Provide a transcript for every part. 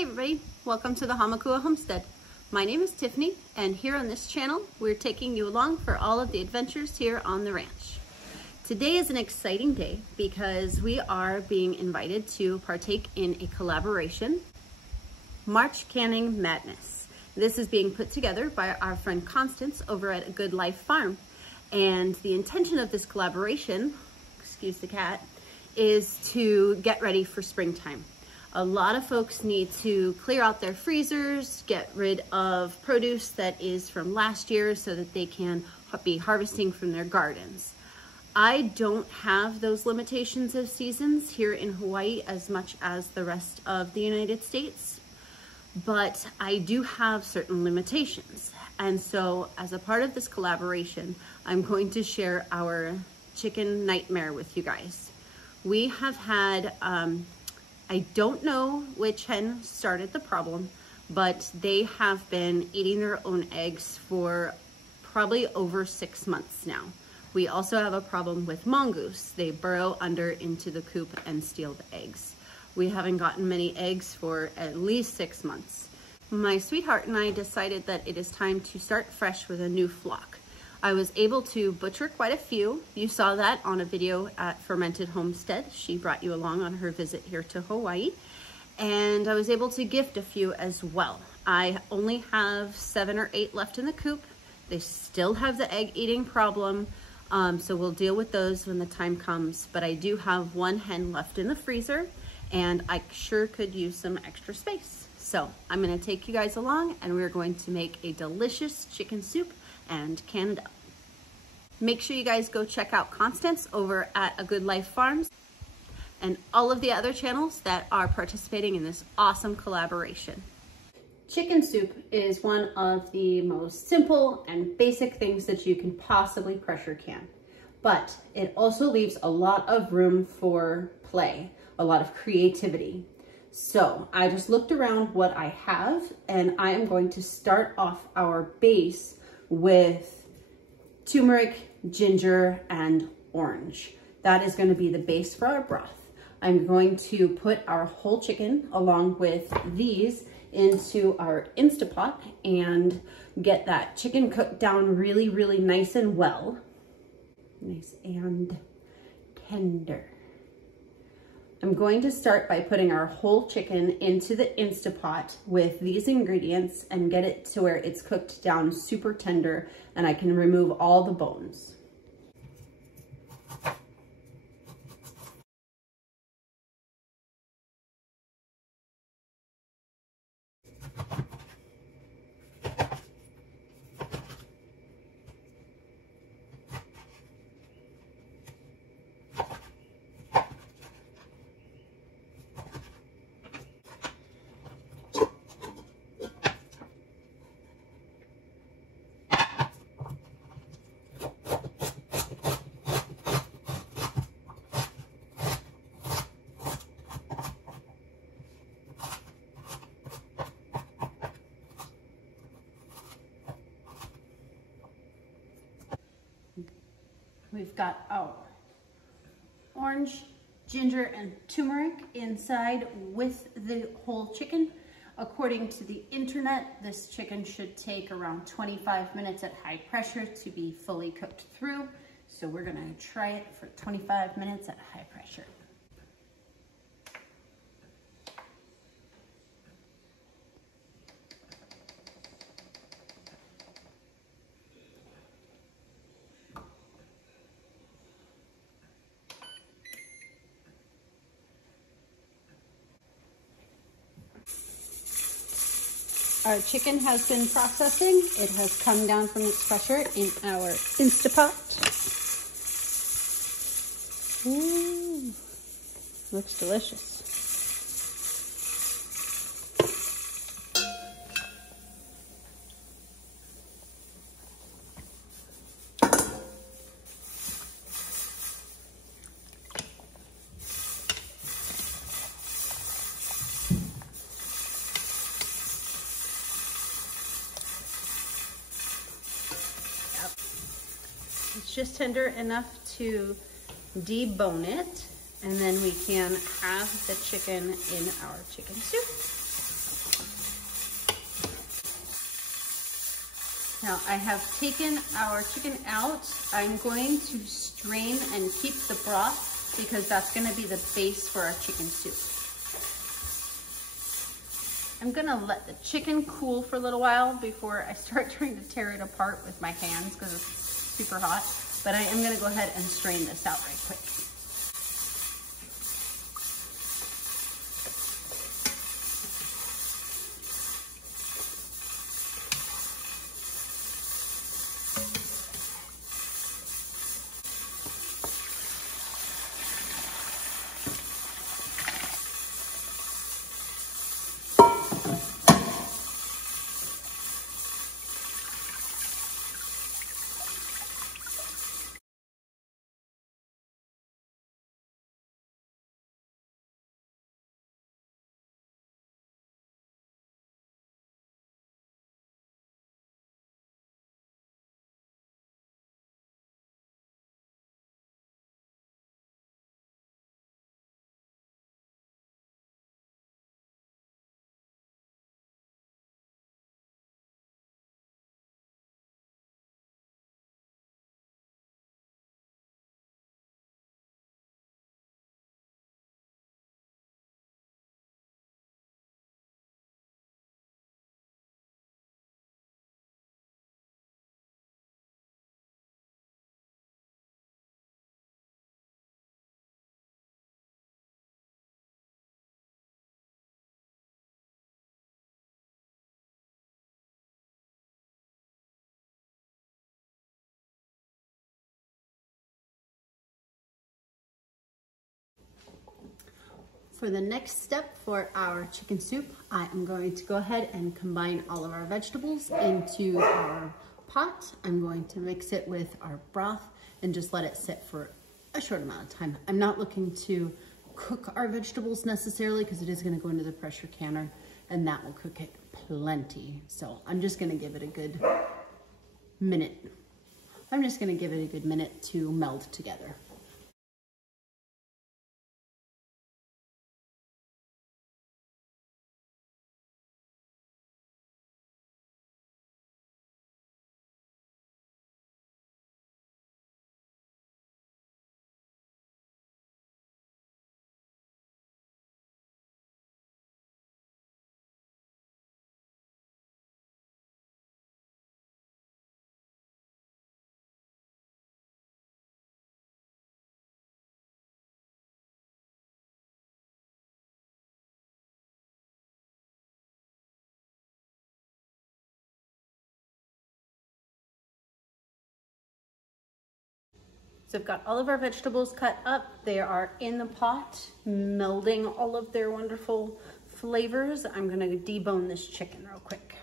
Hey everybody, welcome to the Hamakua Homestead. My name is Tiffany, and here on this channel, we're taking you along for all of the adventures here on the ranch. Today is an exciting day because we are being invited to partake in a collaboration, March Canning Madness. This is being put together by our friend Constance over at A Good Life Farm. And the intention of this collaboration, excuse the cat, is to get ready for springtime. A lot of folks need to clear out their freezers, get rid of produce that is from last year so that they can be harvesting from their gardens. I don't have those limitations of seasons here in Hawaii as much as the rest of the United States, but I do have certain limitations. And so as a part of this collaboration, I'm going to share our chicken nightmare with you guys. We have had, I don't know which hen started the problem, but they have been eating their own eggs for probably over 6 months now. We also have a problem with mongoose. They burrow under into the coop and steal the eggs. We haven't gotten many eggs for at least 6 months. My sweetheart and I decided that it is time to start fresh with a new flock. I was able to butcher quite a few. You saw that on a video at Fermented Homestead. She brought you along on her visit here to Hawaii. And I was able to gift a few as well. I only have 7 or 8 left in the coop. They still have the egg eating problem. So we'll deal with those when the time comes. But I do have 1 hen left in the freezer, and I sure could use some extra space. So I'm gonna take you guys along, and we're going to make a delicious chicken soup and can it up. Make sure you guys go check out Constance over at A Good Life Farms and all of the other channels that are participating in this awesome collaboration. Chicken soup is one of the most simple and basic things that you can possibly pressure can, but it also leaves a lot of room for play, a lot of creativity. So I just looked around what I have, and I am going to start off our base with turmeric, ginger, and orange. That is going to be the base for our broth. I'm going to put our whole chicken along with these into our Instapot and get that chicken cooked down really, really nice and well. Nice and tender. I'm going to start by putting our whole chicken into the Instapot with these ingredients and get it to where it's cooked down super tender and I can remove all the bones. We've got our orange, ginger, and turmeric inside with the whole chicken. According to the internet, this chicken should take around 25 minutes at high pressure to be fully cooked through. So we're gonna try it for 25 minutes at high pressure. Our chicken has been processing. It has come down from its pressure in our Instapot. Ooh, looks delicious. It's just tender enough to debone it, and then we can have the chicken in our chicken soup. Now I have taken our chicken out. I'm going to strain and keep the broth because that's going to be the base for our chicken soup. I'm going to let the chicken cool for a little while before I start trying to tear it apart with my hands because it's super hot. But I am going to go ahead and strain this out right quick. For the next step for our chicken soup, I am going to go ahead and combine all of our vegetables into our pot. I'm going to mix it with our broth and just let it sit for a short amount of time. I'm not looking to cook our vegetables necessarily because it is going to go into the pressure canner and that will cook it plenty. So I'm just going to give it a good minute. I'm just going to give it a good minute to meld together. So I've got all of our vegetables cut up. They are in the pot, melding all of their wonderful flavors. I'm gonna debone this chicken real quick.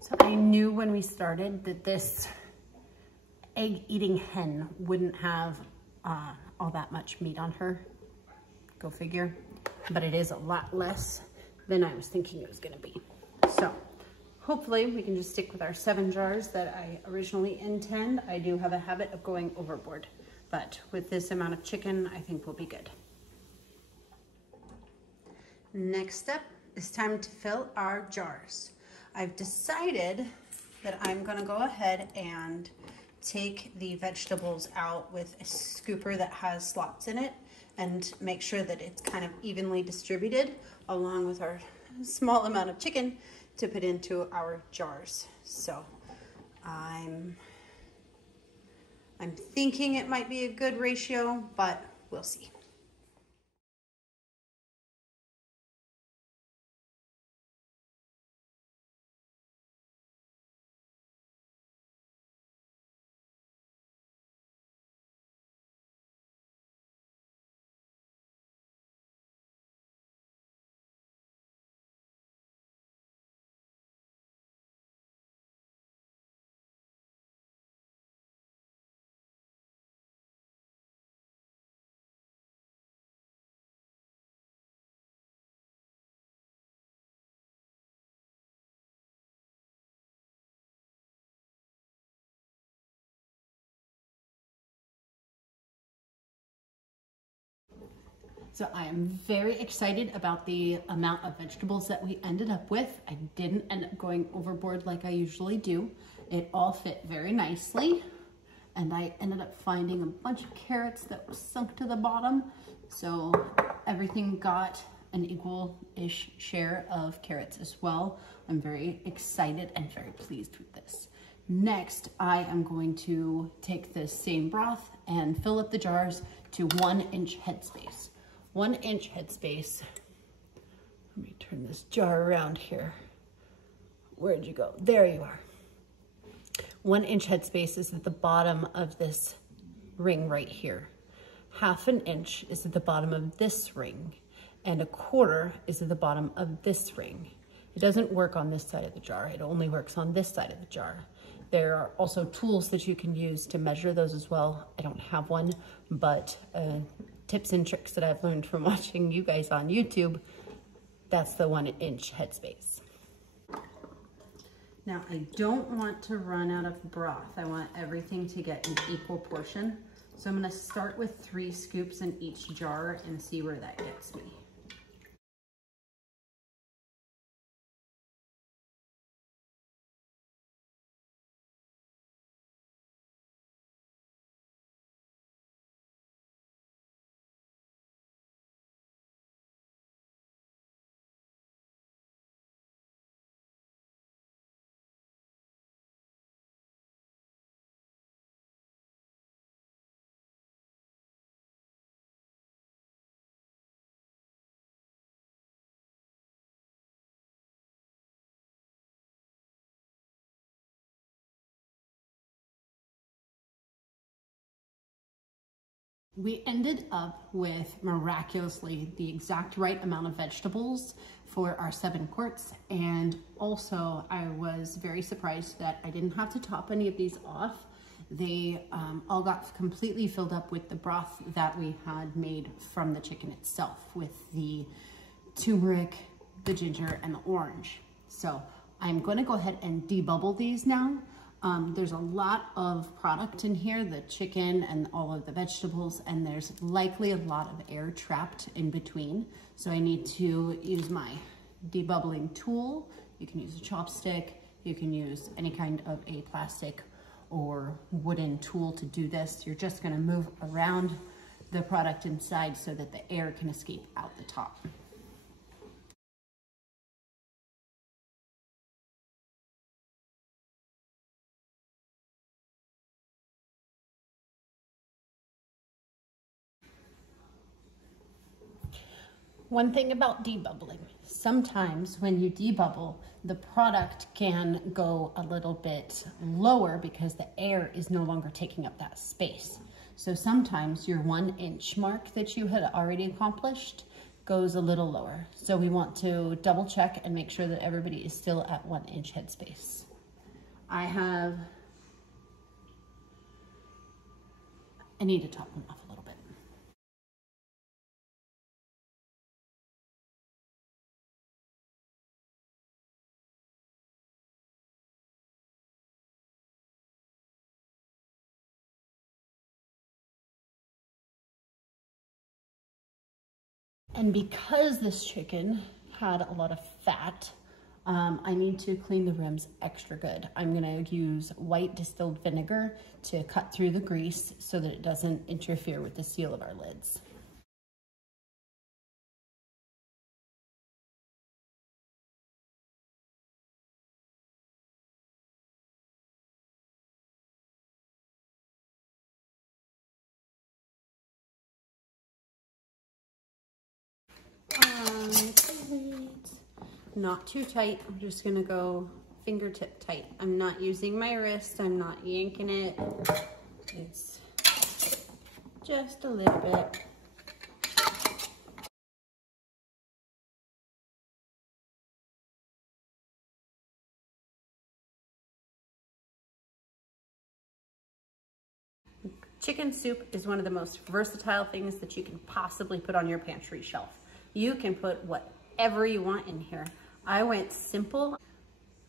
So I knew when we started that this egg-eating hen wouldn't have all that much meat on her. Go figure. But it is a lot less than I was thinking it was gonna be. So hopefully we can just stick with our 7 jars that I originally intend. I do have a habit of going overboard, but with this amount of chicken, I think we'll be good. Next step is time to fill our jars. I've decided that I'm gonna go ahead and take the vegetables out with a scooper that has slots in it and make sure that it's kind of evenly distributed along with our small amount of chicken to put into our jars. So I'm thinking it might be a good ratio, but we'll see. So I am very excited about the amount of vegetables that we ended up with. I didn't end up going overboard like I usually do. It all fit very nicely. And I ended up finding a bunch of carrots that were sunk to the bottom. So everything got an equal-ish share of carrots as well. I'm very excited and very pleased with this. Next, I am going to take this same broth and fill up the jars to 1-inch headspace. 1-inch headspace. Let me turn this jar around here. Where'd you go? There you are. 1-inch headspace is at the bottom of this ring right here. 1/2 inch is at the bottom of this ring, and 1/4 is at the bottom of this ring. It doesn't work on this side of the jar. It only works on this side of the jar. There are also tools that you can use to measure those as well. I don't have one, but tips and tricks that I've learned from watching you guys on YouTube, that's the 1-inch headspace. Now, I don't want to run out of broth. I want everything to get an equal portion. So I'm gonna start with 3 scoops in each jar and see where that gets me. We ended up with miraculously the exact right amount of vegetables for our 7 quarts. And also I was very surprised that I didn't have to top any of these off. They all got completely filled up with the broth that we had made from the chicken itself, with the turmeric, the ginger, and the orange. So I'm gonna go ahead and debubble these now. There's a lot of product in here, the chicken and all of the vegetables, and there's likely a lot of air trapped in between. So I need to use my debubbling tool. You can use a chopstick, you can use any kind of a plastic or wooden tool to do this. You're just gonna move around the product inside so that the air can escape out the top. One thing about debubbling, sometimes when you debubble, the product can go a little bit lower because the air is no longer taking up that space. So sometimes your 1-inch mark that you had already accomplished goes a little lower. So we want to double check and make sure that everybody is still at 1-inch headspace. I need to top them off a little bit. And because this chicken had a lot of fat, I need to clean the rims extra good. I'm gonna use white distilled vinegar to cut through the grease so that it doesn't interfere with the seal of our lids. Not too tight. I'm just gonna go fingertip tight. I'm not using my wrist. I'm not yanking it. It's just a little bit. Chicken soup is one of the most versatile things that you can possibly put on your pantry shelf. You can put whatever you want in here. I went simple.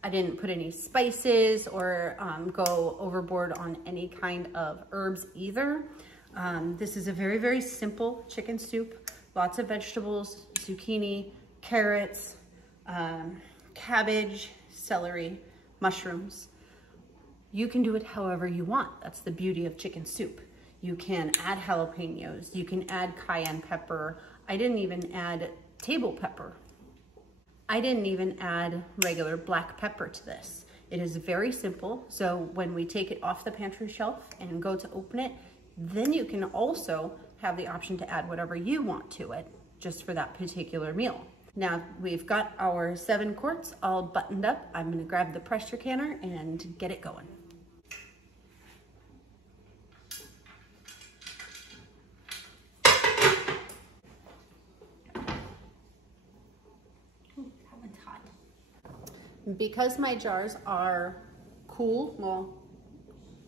I didn't put any spices or go overboard on any kind of herbs either. This is a very, very simple chicken soup. lots of vegetables, zucchini, carrots, cabbage, celery, mushrooms. You can do it however you want. That's the beauty of chicken soup. You can add jalapenos, you can add cayenne pepper. I didn't even add table pepper. I didn't even add regular black pepper to this. It is very simple. So when we take it off the pantry shelf and go to open it, then you can also have the option to add whatever you want to it, just for that particular meal. Now we've got our 7 quarts all buttoned up. I'm gonna grab the pressure canner and get it going. Because my jars are cool, well,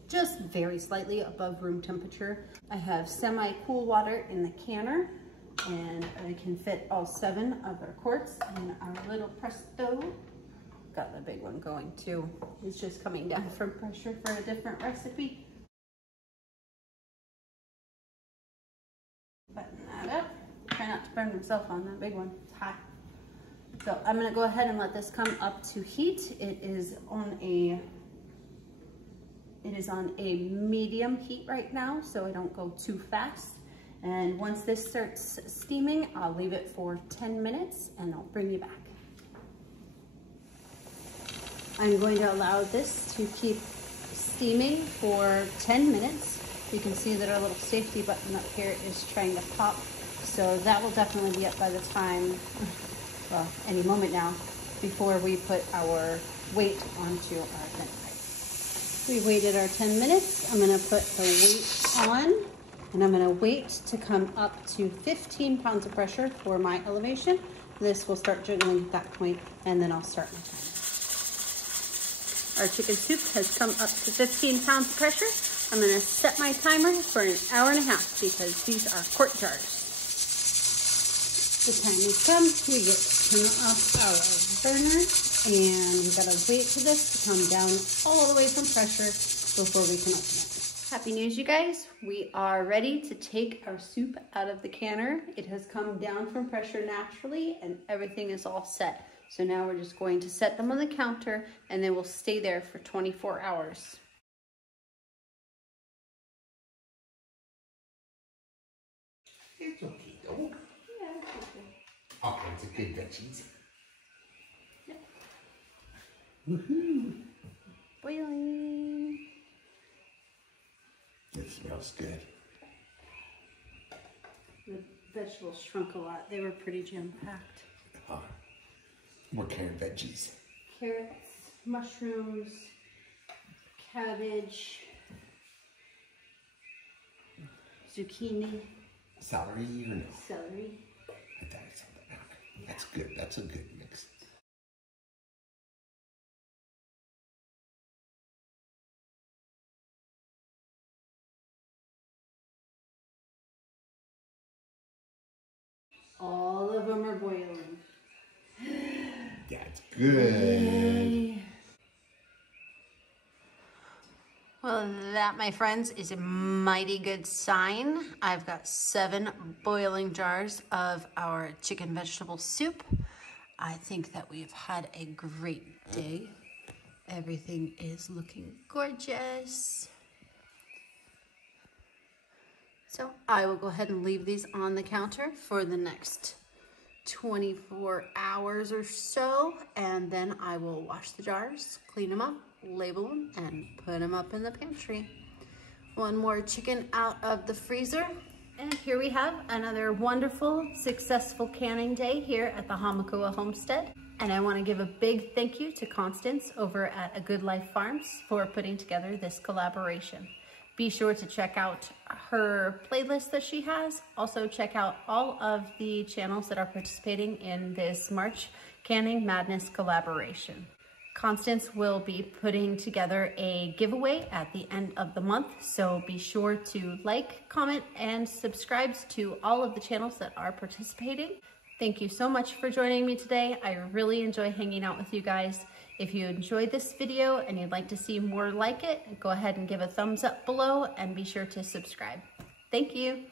just very slightly above room temperature, I have semi-cool water in the canner, and I can fit all 7 of our quarts in our little Presto. Got the big one going too. It's just coming down from pressure for a different recipe. Button that up. Try not to burn myself on that big one. It's hot. So I'm gonna go ahead and let this come up to heat. It is on a medium heat right now, so I don't go too fast. And once this starts steaming, I'll leave it for 10 minutes and I'll bring you back. I'm going to allow this to keep steaming for 10 minutes. You can see that our little safety button up here is trying to pop. So that will definitely be up by the time, well, any moment now, before we put our weight onto our thin plate. We waited our 10 minutes. I'm gonna put the weight on, and I'm gonna wait to come up to 15 pounds of pressure for my elevation. This will start jiggling at that point, and then I'll start my timer. Our chicken soup has come up to 15 pounds of pressure. I'm gonna set my timer for an hour and a half because these are quart jars. The time has come. We get to turn off our burner, and we gotta wait for this to come down all the way from pressure before we can open it. Happy news, you guys. We are ready to take our soup out of the canner. It has come down from pressure naturally, and everything is all set. So now we're just going to set them on the counter, and they will stay there for 24 hours. It's okay though. Yeah, it's okay. All kinds of good veggies. Yep. Woohoo! Boiling. It smells good. The vegetables shrunk a lot. They were pretty jam-packed. What kind of veggies? Carrots, mushrooms, cabbage, zucchini, Celery or no? celery. I thought it sounded okay. That's good. That's a good mix. All of them are boiling. That's good. Yay. Well, that, my friends, is a mighty good sign. I've got 7 boiling jars of our chicken vegetable soup. I think that we've had a great day. Everything is looking gorgeous. So I will go ahead and leave these on the counter for the next 24 hours or so, and then I will wash the jars, clean them up, label them, and put them up in the pantry. One more chicken out of the freezer, and here we have another wonderful, successful canning day here at the Hamakua Homestead. And I want to give a big thank you to Constance over at A Good Life Farms for putting together this collaboration. Be sure to check out her playlist that she has. Also check out all of the channels that are participating in this March Canning Madness collaboration. Constance will be putting together a giveaway at the end of the month, so be sure to like, comment, and subscribe to all of the channels that are participating. Thank you so much for joining me today. I really enjoy hanging out with you guys. If you enjoyed this video and you'd like to see more like it, go ahead and give a thumbs up below and be sure to subscribe. Thank you.